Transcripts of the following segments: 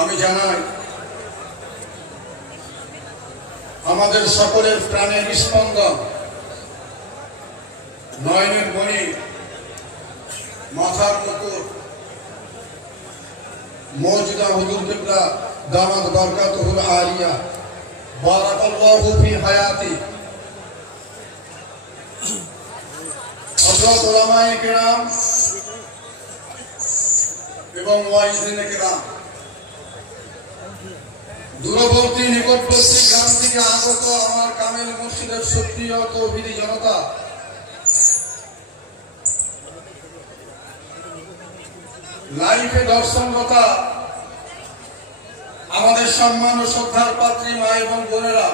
আমি জানাই আমাদের সকলের প্রাণের স্পন্দন, নয়নের মণি, মাথার মুকুট মওজুদা হুজুর কিবলা দামাত বরকাতুহুল আলিয়া বারাকাল্লাহু ফি হায়াতি হযরত উলামায়ে কেরাম এবং ওয়াইজিনে কেরাম, দূরবর্তী নিকটবর্তী গ্রাম থেকে আগত আমার কামিল মুর্শিদের সক্রিয় তৌহিদি জনতা, লাইভে দর্শনরতা আমাদের সম্মান ও শ্রদ্ধার পাত্রী মা এবং বোনেরা,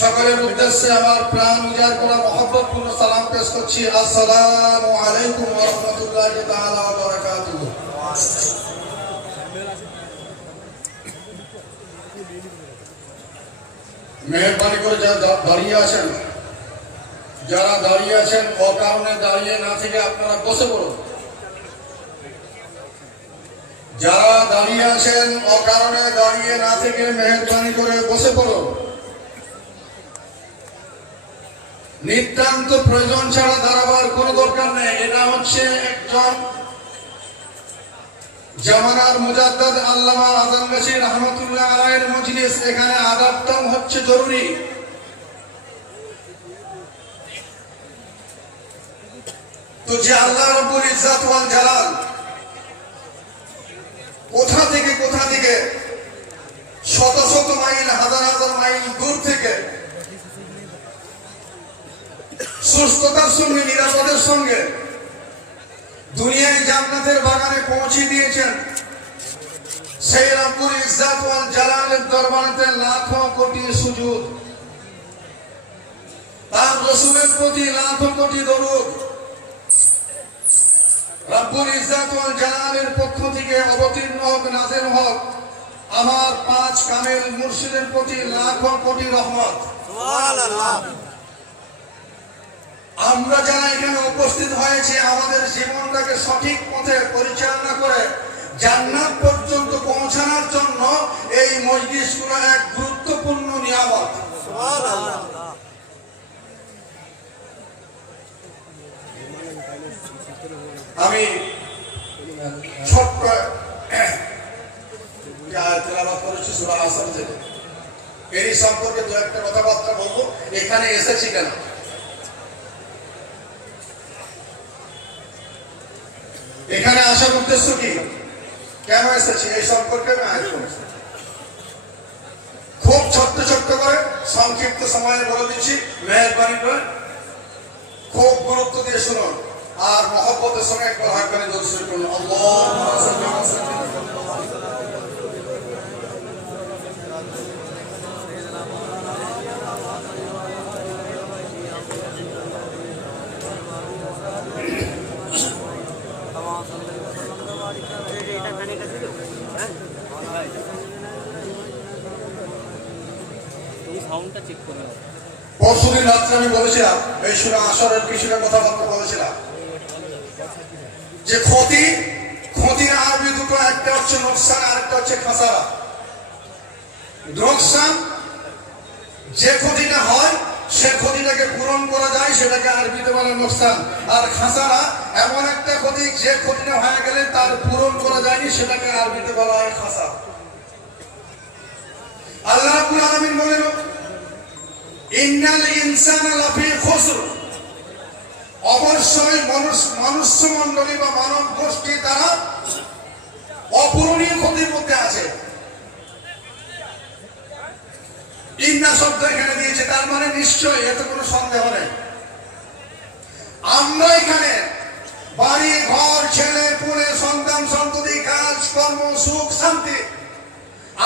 সকলের উদ্দেশ্যে আমার প্রাণ উজাড় করা মহব্বতপূর্ণ সালাম পেশ করছি। আসসালামু আলাইকুম ওয়া রাহমাতুল্লাহি তাআলা ওয়া বারাকাতুহু। মেহরবানি করে যারা দাঁড়িয়ে আছেন, অকারণে দাঁড়িয়ে না থেকে আপনারা বসে পড়ুন। যারা দাঁড়িয়ে আছেন অকারণে দাঁড়িয়ে না থেকে মেহরবানি করে বসে পড়ুন। নিতান্ত প্রয়োজন ছাড়া দাঁড়াবার কোনো দরকার নেই। এটা হচ্ছে একজন জামানার মুজাদ্দিদ আল্লামা আজমগাছি রাহমাতুল্লাহ আলাইহির মজলিস। এখানে আদাবটাও হচ্ছে জরুরি। তো যে আল্লাহ রাব্বুল ইজ্জত ওয়াল জালাল কোথা থেকে শত শত মাইল, হাজার হাজার মাইল দূর থেকে সুস্থতার সঙ্গে, নিরাপদের সঙ্গে দুনিয়ায় জান্নাতের বাগানে পৌঁছে দিয়েছেন, সেই রব্বুল ইজ্জত ওয়াল জালালের দরবারেতে লাখো কোটি সুজুদ, তার রাসূলের প্রতি লাখো কোটি দরুদ। রব্বুল ইজ্জত ওয়াল জালালের পক্ষ থেকে অবতীর্ণ হোক, নাযিল হোক আমার পাঁচ কামেল মুর্শিদের প্রতি লাখো কোটি রহমত। সুবহানাল্লাহ। আমরা যারা এখানে উপস্থিত হয়েছে, আমাদের জীবনটাকে সঠিক পথে পরিচালনা করে জান্নাত পর্যন্ত পৌঁছানোর জন্য এই মজলিসগুলো এক গুরুত্বপূর্ণ নিয়ামত। সুবহানাল্লাহ। আমি ছোট্ট তেলাওয়াত করেছি সূরা আসর থেকে, এরই সম্পর্কে দু একটা কথাবার্তা বলবো। এখানে এসেছি কেন, এখানে আসার উদ্দেশ্য কি, কেন এসেছি, এই সম্পর্কে আমি আয়াত করেছি। খুব ছোট্ট করে সংক্ষিপ্ত সময়ে বলে দিচ্ছি, মেহেরবানি করে খুব গুরুত্ব দিয়ে শুনুন আর মহব্বতের সঙ্গে একবার হাক্কানি দরুদ শরীফ পড়ুন। আল্লাহুম্মা সাল্লি আলা সাইয়্যিদিনা পরশুদিন রাত্রে আমি বলেছিলাম, এই সূরা আসরের কিছুটা কথাবার্তা বলেছিলাম যে ক্ষতির আরবি দুটো, একটা হচ্ছে নোকসান আর একটা হচ্ছে খাসারা। নোকসান যে ক্ষতিটা হয় সে ক্ষতিটাকে পূরণ করা যায়, সেটাকে আরবিতে বলে নোকসান। আর খাসারা এমন একটা ক্ষতি যে ক্ষতিটা হয়ে গেলে তার পূরণ করা যায়নি, সেটাকে আরবিতে বলা হয় খাসা। আল্লাহ রাব্বুল আলামিন বলেন ইন্নাল ইনসানা লাফি খুসর, অবশ্যই মনুষ্য মণ্ডলী বা মানব গোষ্ঠী তারা অপূরণীয় ক্ষতির মধ্যে আছে। ইন্না শব্দ এখানে দিয়েছে, তার মানে নিশ্চয়ই, এতে কোনো সন্দেহ নেই। আমরা এখানে বাড়ি ঘর, ছেলে পুলে, সন্তান সন্ততি, কাজ কর্ম, সুখ শান্তি,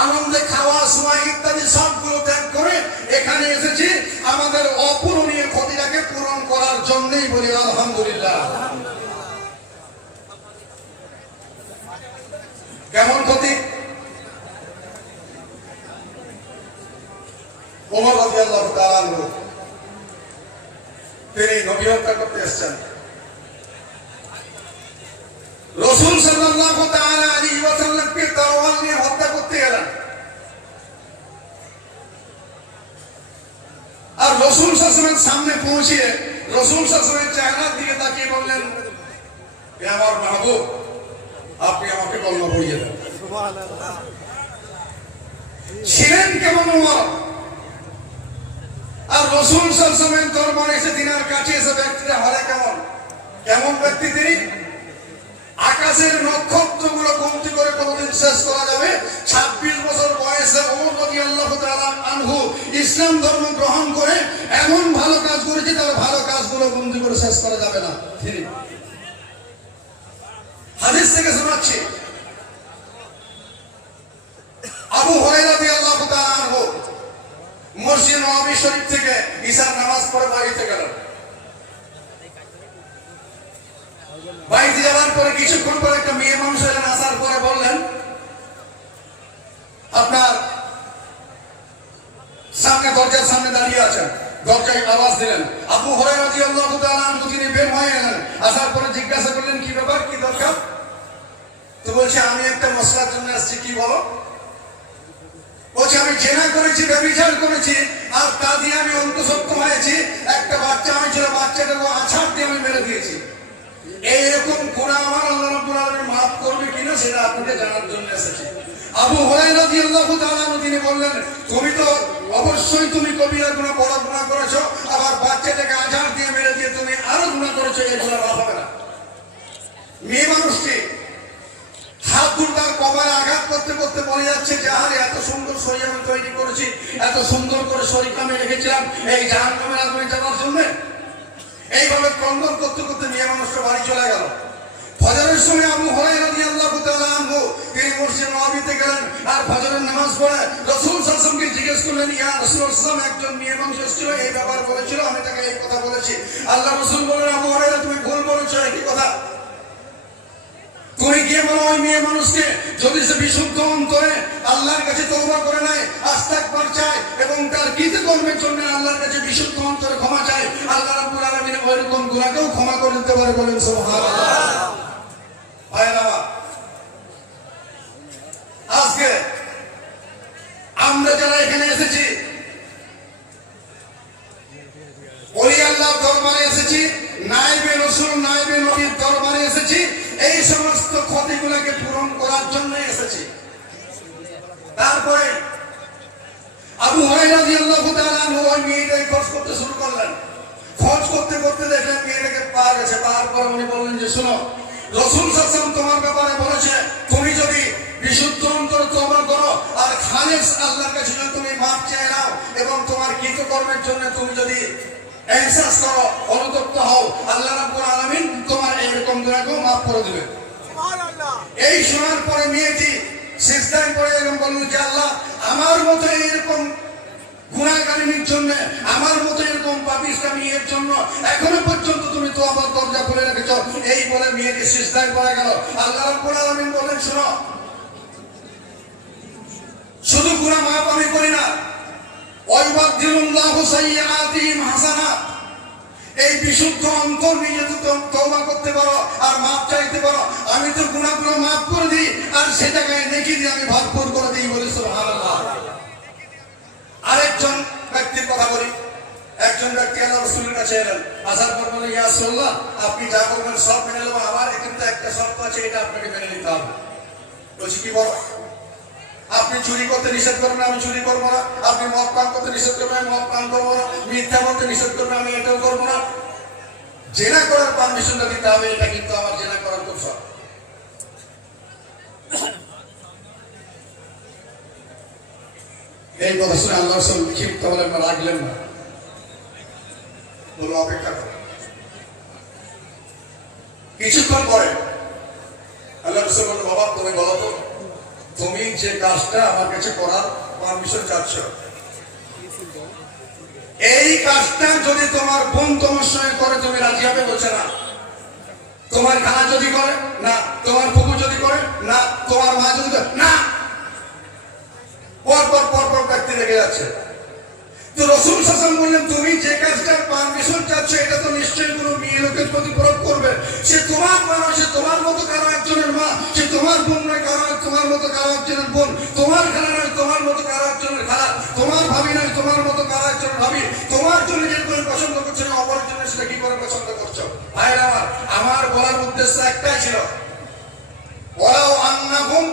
আনন্দে খাওয়া শোয়া ইত্যাদি সবগুলো ত্যাগ করে এখানে এসেছি আমাদের অপূরণীয় ক্ষতিটাকে পূরণ করার জন্যই। বলি আলহামদুলিল্লাহ। কেমন ক্ষতি? ওমর রাদিয়াল্লাহু তাআলা আনহু তিনি নবী হত্যা করতে এসেছেন। রাসূল সাল্লাল্লাহু তাআলা আলাইহি ওয়াসাল্লামকে তরোয়াল নিয়ে হত্যা করতে গেলেন। আর রাসূল সাল্লাল্লাহু আলাইহি ওয়াসাল্লামের সামনে পৌঁছে রাসূল সাল্লাল্লাহু আলাইহি ওয়াসাল্লামের চেহারার দিকে তাকিয়ে বললেন, হে আমার মাহবুব, আপনি আমাকে কলমা পড়িয়ে দেন। সুবহানাল্লাহ। ছিলেন কেমন ওমর? আর রাসূল সাল্লাল্লাহু আলাইহি ওয়াসাল্লামের দরবারে এসে তিনার কাছে এসে ব্যক্তিটা হলে কেমন কেমন ব্যক্তি তিনি? আকাশের নক্ষত্রগুলো গণতি করে কোনদিন শেষ করা যাবে। 26 বছর বয়সে ওমর রাদিয়াল্লাহু তাআলা আনহু ইসলাম ধর্ম গ্রহণ করে এমন ভালো কাজ করেছে, তার ভালো কাজগুলো গণতি করে শেষ করা যাবে না। তিনি হাদিস থেকে শোনাচ্ছি, আবু হুরায়রা রাদিয়াল্লাহু তাআলা আনহু মসজিদ নববী শরীফ থেকে ঈশার নামাজ পড়ে বাড়িতে গেলেন। বাড়িতে যাওয়ার পরে কিছুক্ষণ পরে একটা মেয়ে মানুষ এলেন। আসার পরে বললেন, আপনার সামনে দরজার সামনে দাঁড়িয়ে আছেন। দরজায় আওয়াজ দিলেন। আবু হুরায়রা রাদিয়াল্লাহু তাআলা আনহু তিনি বের হয়ে এলেন। আসার পরে জিজ্ঞাসা করলেন, কি ব্যাপার, কি দরকার? তো বলছে, আমি একটা মশলার জন্য আসছি। কি বলো? বলছে, আমি জেনা করেছি, ব্যভিচার করেছি, আর তা দিয়ে আমি অন্তঃসত্ত্বা হয়েছি। একটা বাচ্চা আমি ছিল, বাচ্চাটাকে আছাড় দিয়ে আমি মেরে দিয়েছি। এইরকম গুনাহ আমার আল্লাহ রাব্বুল আলামিন maaf করবে কিনা সেটা আপনাকে জানার জন্য এসেছি। আবু হুরায়রা রাদিয়াল্লাহু তাআলা তিনি বললেন, তুমি তো অবশ্যই তুমি কবিরা গুনাহ, বড় গুনাহ করেছো, আবার বাচ্চাটাকে আছাড় দিয়ে মেরে দিয়ে তুমি আরো গুনাহ করেছো, এই গুনাহ maaf হবে না। মেয়ে মানুষটি হাত দুটো তার কপালে আঘাত করতে করতে বলে যাচ্ছে যে, আরে এত সুন্দর শরীর আমি তৈরি করেছি, এত সুন্দর করে শরীরটা আমি রেখেছিলাম এই জাহান্নামের আগুনে যাওয়ার জন্য। এইভাবে ক্রন্দন করতে করতে মেয়ে মানুষটা বাড়ি চলে গেল। ফজরের সময় আবু হুরায়রা রাদিয়াল্লাহু তাআলা আনহু তিনি মসজিদ নববীতে গেলেন আর ফজরের নামাজ পড়ে রাসূল সাল্লাল্লাহু আলাইহি ওয়াসাল্লামকে জিজ্ঞেস করলেন, ইয়া রাসূলুল্লাহ সাল্লাল্লাহু আলাইহি ওয়াসাল্লাম, একজন মেয়ে মানুষ এসেছিল, এই ব্যাপার বলেছিল, আমি তাকে এই কথা বলেছি। আল্লাহ রাসূল বললেন, আবু হুরায়রা তুমি ভুল বলেছো, এই কথা তুমি গিয়ে বলো ওই মেয়ে মানুষকে, যদি সে বিশুদ্ধ অন্তরে আল্লাহর কাছে তওবা করে নেয়, ইস্তিগফার চায় এবং তার কৃতকর্মের জন্য আল্লাহর কাছে বিশুদ্ধ অন্তরে ক্ষমা চায়, আল্লাহ রাব্বুল আলামিন ওইরকম গুনাহকেও ক্ষমা করে দিতে পারে। বলেন সুবহানাল্লাহ। ভাইরা, আজকে আমরা যারা এখানে এসেছি, ওলি আল্লাহর দরবারে এসেছি, নায়েবে রাসূল নায়েবে নবীর দরবারে এসেছি, এই সমস্ত ক্ষতিগুলোকে পূরণ করার জন্য এসেছি। তারপরে আবু হুরায়রা রাদিয়াল্লাহু তাআলা আনহু ওই মেয়েটাকে খোঁজ করতে শুরু করলেন। খোঁজ করতে করতে দেখলেন মেয়েটাকে পাওয়া গেছে। পাওয়ার পর উনি বললেন যে, শোনো, রাসূল সাল্লাল্লাহু আলাইহি ওয়াসাল্লাম তোমার ব্যাপারে বলেছে, তুমি যদি বিশুদ্ধ অন্তরে তওবা করো আর খালেস আল্লাহর কাছে যদি তুমি মাফ চেয়ে নাও এবং তোমার কৃতকর্মের জন্য তুমি যদি এহসাস করো, অনুতপ্ত হও, আল্লাহ রাব্বুল আলামিন তোমার এরকম গুনাহকেও মাফ করে দিবেন। সুবহানাল্লাহ। এই শোনার পরে মেয়েটি সিজদায় পড়ে এরকম বলল যে, আল্লাহ, আমার মতো এরকম গুনাহগারিনীর জন্য, আমার মতো এরকম পাপিষ্ঠ মেয়ের জন্য এখনো পর্যন্ত তুমি তওবার দরজা খুলে রেখেছো। এই বলে মেয়েটি সিজদায় পড়ে গেল। আল্লাহ রাব্বুল আলামিন বলেন, শোনো, শুধু গুনাহ মাফ আমি করি না, ওয়াইবাদদিলুল্লাহু সাইয়্যাতিহিম হাসানাত। এই বিশুদ্ধ অন্তর নিয়ে যদি তওবা করতে পারো আর মাফ চাইতে পারো, আমি তো গুনাহগুলো মাফ করে দিই আর সেটাকে নেকি দিয়ে আমি ভরপুর করে দিই। বলি সুবহানাল্লাহ। আরেকজন ব্যক্তির কথা বলি। একজন ব্যক্তি আল্লাহ রাসূলের কাছে এলেন। আসার পর বললেন, ইয়া রাসূলুল্লাহ, আপনি যা করবেন সব মেনে নেব, আমার কিন্তু একটা শর্ত আছে, এটা আপনাকে মেনে নিতে হবে। বলছি, কি বলো? আপনি চুরি করতে নিষেধ করবেন, আমি চুরি করবো না। আপনি মদ পান করতে নিষেধ করবেন, আমি মদ পান করবো না। মিথ্যা বলতে নিষেধ করবেন, আমি এটাও করবো না। জেনা করার পারমিশনটা দিতে হবে, এটা কিন্তু আমার জেনা করার খুব শখ। এই কথা শুনে আল্লাহ রাসূল ক্ষিপ্ত হলেন না, রাগলেন না, বলল অপেক্ষা করো। কিছুক্ষণ পরে আল্লাহ রাসূল বলল, বাবা তুমি বলো তো, তুমি যে কাজটা আমার কাছে করার পারমিশন চাচ্ছ, এই কাজটা যদি তোমার বোন তোমার সঙ্গে করে তুমি রাজি হবে? বলছে না। তোমার খালা যদি করে? না। তোমার ফুফু যদি করে? না। তোমার মা যদি করে? না। পরপর পরপর ব্যক্তি রেখে যাচ্ছে। তো রাসূল সাল্লাল্লাহু আলাইহি ওয়াসাল্লাম বললেন, তুমি যে কাজটার পারমিশন চাচ্ছ এটা তো নিশ্চয়ই কোনো মেয়ে লোকের প্রতি প্রয়োগ করবে। সে তোমার মা নয়, সে তোমার মতো কারো একজনের মা, সে তোমার বোন নয়, তোমার মতো কারো একজনের বোন, তোমার খালা নয়, তোমার মতো কারো একজনের খালা, তোমার ভাবি নয়, তোমার মতো কারো একজনের ভাবি। তোমার জন্য যে করে পছন্দ করছো না, অপরের জন্য সেটা কি করে পছন্দ করছো? ভাইরা আমার বলার উদ্দেশ্য একটাই ছিল, ওয়ালাউ আন্নাহুম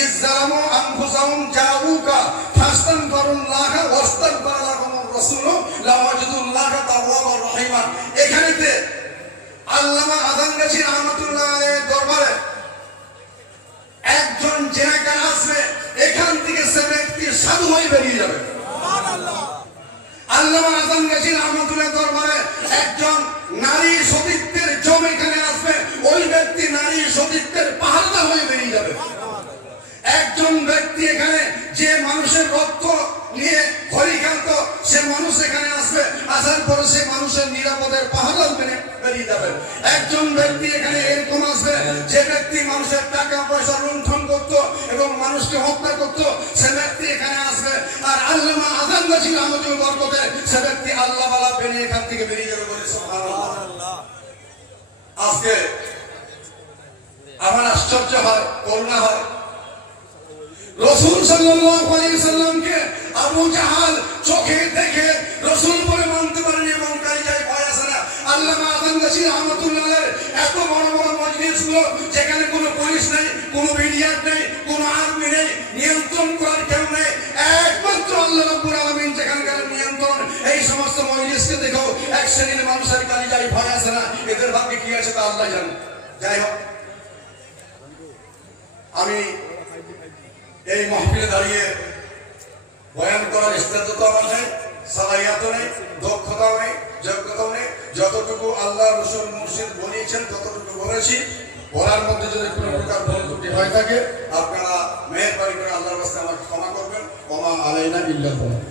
ইযজালামু আনফুসাহুম জাউকা ফাস্তাগফিরুল্লাহ ওয়াস্তাগফারা লাহুমুর রাসূল লাওয়াজিদুল্লাহা তাওয়াবার রহিমা। এখানেতে আল্লামা আযানগাছী রাহমাতুল্লাহ আলাইহির দরবারে একজন জেনাকার আসবে, এখান থেকে সে ব্যক্তি সাধু হয়ে বেরিয়ে যাবে। সুবহানাল্লাহ। আল্লামা আযানগাছী রাহমাতুল্লাহ দরবারে একজন নারী সতীত্বের জম এখানে আসবে, ওই ব্যক্তি নারী সতীত্বের পাহাড়দার হয়ে বেরিয়ে যাবে। একজন ব্যক্তি এখানে যে মানুষের রক্ত নিয়ে খড়ি খেলত, সে মানুষ এখানে আসবে, আসার পরে সে মানুষের নিরাপদের পাহাড় মেনে বেরিয়ে যাবে। একজন ব্যক্তি এখানে এরকম আসবে, যে ব্যক্তি মানুষের টাকা পয়সা লুণ্ঠন করত এবং মানুষকে হত্যা করত, সে ব্যক্তি এখানে আসবে। আর আল্লামা আযানগাছী রাহমাতুল্লাহ বরকতে সে ব্যক্তি আল্লাহ ওয়ালা বেনে এখান থেকে বেরিয়ে যাবে বলে সুবহানাল্লাহ। আজকে আমার আশ্চর্য হয়, করুণা হয়, রাসূল সাল্লাল্লাহু আলাইহি সাল্লামকে আবু জাহাল চোখে দেখে রাসূল বলে মানতে পারেনি এবং কালিজায় ভয় আসে না। আল্লামা আযানগাছী রাহমাতুল্লাহ আলাইহি এত বড় বড় মজলিস গুলো, যেখানে কোনো পুলিশ নেই, কোনো মিডিয়ার নেই, কোনো আর্মি নেই, নিয়ন্ত্রণ করার কেউ নেই, একমাত্র আল্লাহ রাব্বুল আলামিন যেখানকার নিয়ন্ত্রণ। এই সমস্ত মজলিসকে দেখো এক শ্রেণীর মানুষের কালিজায় ভয় আসে না, এদের ভাগ্যে কি আছে তা আল্লাহ জানে। যাই হোক, আমি এই মাহফিলে দাঁড়িয়ে বয়ান করার ইস্তেদাত আমার নেই, সালাহিয়াতও নেই, দক্ষতাও নেই, যোগ্যতাও নেই। যতটুকু আল্লাহ রাসূল মুর্শিদ বলেছেন ততটুকু বলেছি। বলার মধ্যে যদি কোনো প্রকার ভুল ত্রুটি হয়ে থাকে, আপনারা মেহেরবানি করে আল্লাহর কাছে আমার ক্ষমা করবেন। ওমা আলাইনা ইল্লাল বালাগ।